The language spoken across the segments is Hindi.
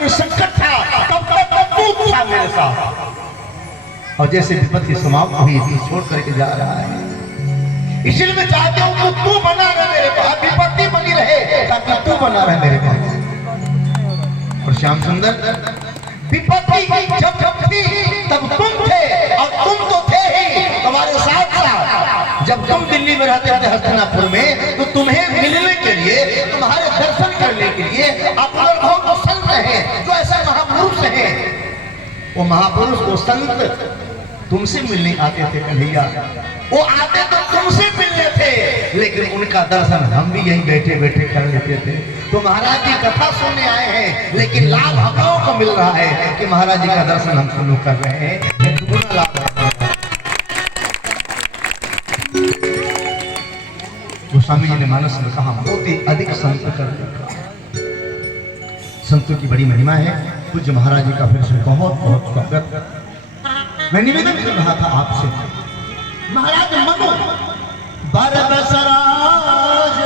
में संकट था तब तक तू था मेरे साथ, और जैसे विपत्ति समाप्त हुई थी छोड़ करके जा रहा है। इसलिए मैं चाहती हूँ कि तू बना रहे मेरे पास, विपत्ति बनी रहे ताकि तू बना रहे मेरे पास। और श्याम सुंदर, विपत्ति जब जब थी तब तुम थे, और तुम तो थे ही तुम्हारे साथ साथ। जब तुम दिल्ली में रहते थे हस्तिनापुर में, तो तुम्हें मिलने के लिए, तुम्हारे दर्शन करने के लिए अपने बहुत संत हैं, जो ऐसे महापुरुष हैं। वो महापुरुष, वो संत तुमसे मिलने आते थे कन्हैया। वो आते तो तुमसे मिलने थे, लेकिन उनका दर्शन हम भी यहीं बैठे बैठे कर लेते थे। तो महाराज जी कथा सुनने आए हैं, लेकिन लाभ हम लोगों को मिल रहा है कि महाराज जी का दर्शन हम लोग कर रहे हैं। दुगुना लाभ है। गोस्वामी जी ने मानस में कहा, बहुत ही अधिक संत कर देखा। संतों की बड़ी महिमा है। पूज्य महाराज जी का फिर से बहुत बहुत स्वागत। मैं निवेदन कर रहा था आपसे, महाराज मनु बरबसराज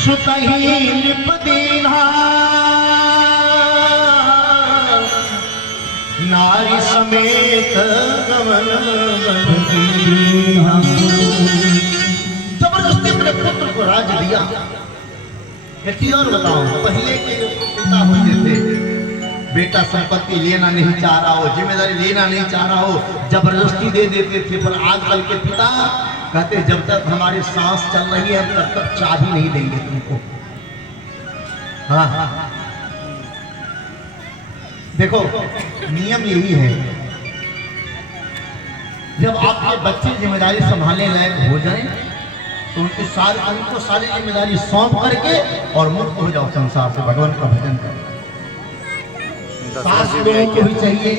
सुतही निपदीना, नारी समेत गमन बंदीना। जबरदस्ती अपने पुत्र को राज दिया। एक चीज और बताऊं, पहले के जो पिता होते थे, बेटा संपत्ति लेना नहीं चाह रहा हो, जिम्मेदारी लेना नहीं चाह रहा हो, जबरदस्ती दे देते थे। पर आजकल के पिता कहते जब तक हमारी सांस चल रही है तब तक चाबी नहीं देंगे तुमको। हाँ हाँ, देखो नियम यही है, जब आपके बच्चे जिम्मेदारी संभालने लायक हो जाएं तो उनको सारी जिम्मेदारी सौंप करके और मुक्त हो जाओ संसार से, भगवान का भजन करो। सास लोगों को भी चाहिए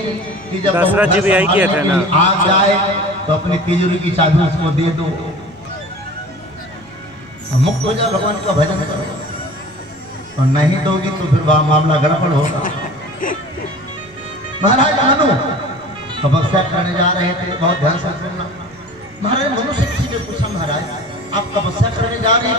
कि जब दशरथ जी भी आई किए थे ना, आ जाए तो अपनी तिजोरी की चाबी उसको दे दो, मुक्त हो जाओ, भगवान का भजन करो। और नहीं दोगी तो फिर वह मामला गड़बड़ होगा। महाराज मनु तपस्या करने जा रहे थे, बहुत ध्यान से सुनना। महाराज मनु से किसी ने पूछा, महाराज आप तपस्या करने जा रहे हैं,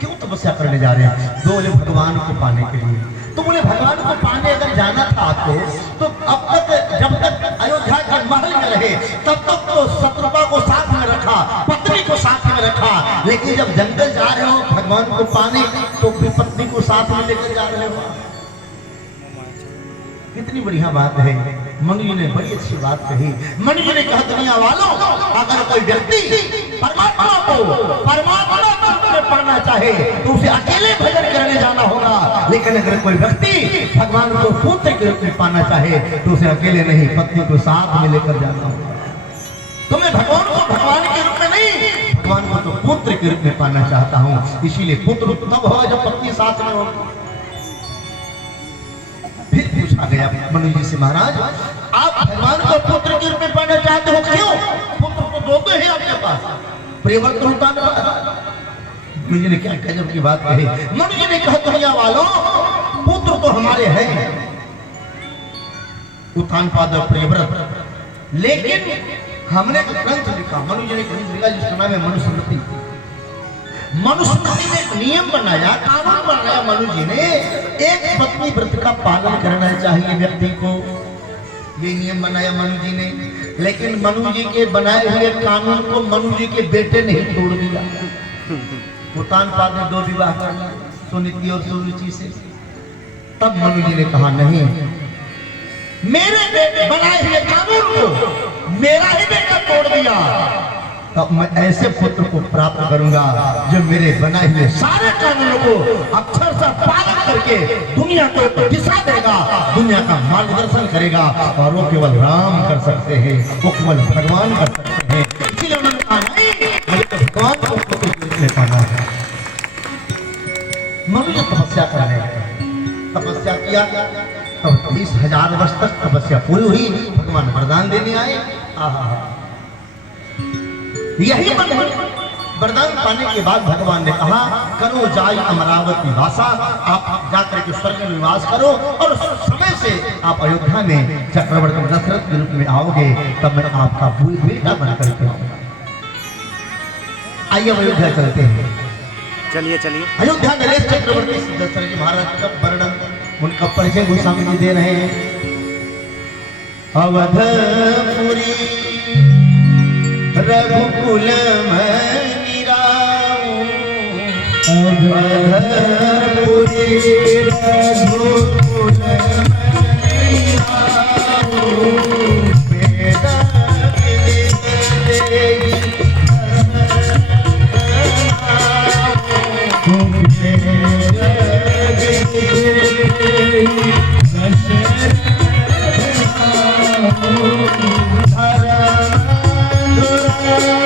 क्यों तपस्या करने जा रहे हैं? तो बोले भगवान को पाने के लिए। तो बोले भगवान को पाने अगर जाना था आपको तो अब तक जब तक अयोध्या के महल में रहे तब तक तो शत्रुपा को साथ में रखा, पत्नी को साथ में रखा, लेकिन जब जंगल जा रहे हो भगवान को पाने तो फिर पत्नी को साथ में लेकर जा रहे हो। कितनी बढ़िया बात है। मनु जी ने बड़ी अच्छी बात कही। मनु जी ने कहा, दुनिया वालों, अगर कोई व्यक्ति परमात्मा को पाना चाहे तो उसे अकेले भजन करने जाना होगा, लेकिन अगर कोई व्यक्ति भगवान को पुत्र के रूप में पाना चाहे तो उसे अकेले नहीं, पत्नी को साथ में लेकर जाना होगा। तो मैं भगवान को भगवान के रूप में नहीं, भगवान को तो पुत्र के रूप में पाना चाहता हूँ। इसीलिए पुत्र तब होगा जब पत्नी साथ में होगी। फिर पूछा गया मनु जी से, महाराज आप भगवान को पुत्र के रूप में पाना चाहते हो, क्यों? पुत्र तो दो ही आपके पास, परिवर्तन होता है। मनु जी ने क्या गजब की बात कही। मनु जी ने कहा, दुनिया वालों, पुत्र तो हमारे हैं, उत्थान पाद प्रियव्रत, लेकिन हमने एक ग्रंथ लिखा, मनु जी ने ग्रंथ लिखा जिसका नाम है मनुस्मृति। मनुस्मृति ने एक नियम बनाया, कानून बनाया मनु जी ने, एक पत्नी व्रत का पालन करना चाहिए व्यक्ति को। ये नियम बनाया मनु जी ने, लेकिन मनु जी के बनाए हुए कानून को मनु जी के बेटे ने ही तोड़ दिया। उत्तान पाद ने 2 विवाह कर लिया, सुनीति और सुरुचि से। तब मनु जी ने कहा, नहीं, मेरे बेटे बनाए हुए कानून को मेरा ही बेटा तोड़ दिया, तब मैं ऐसे पुत्र को प्राप्त करूंगा जो मेरे बनाए हुए सारे कानूनों को अक्षर से पालन करके दुनिया को दिशा देगा, दुनिया का मार्गदर्शन करेगा। और वो केवल राम कर सकते हैं, वो केवल भगवान कर सकते हैं। इसलिए उन्होंने कहा, नहीं, मुझे तो भगवान को पुत्र के रूप में पाना है। मनुष्य तपस्या करने तपस्या किया, तब 30,000 वर्ष तक तपस्या पूरी हुई, भगवान वरदान देने आए। यही वरदान पाने के बाद भगवान ने कहा, करो जाय अमरावती वासा, आप जाकर के स्वर्ग में निवास करो, और समय से आप अयोध्या में चक्रवर्ती दशरथ के रूप में आओगे, तब मैं आपका बेटा बनकर के आऊंगा। आइए अयोध्या चलते हैं। चलिए चलिए। अयोध्या नरेश चक्रवर्ती दशरथ महाराज का वर्णन उनका परिचय गोस्वामी जी दे रहे हैं। अवधपुरी रघुकुल मणि राम, अवधपुरी रघुकुल मणि राम, बेटा धर्म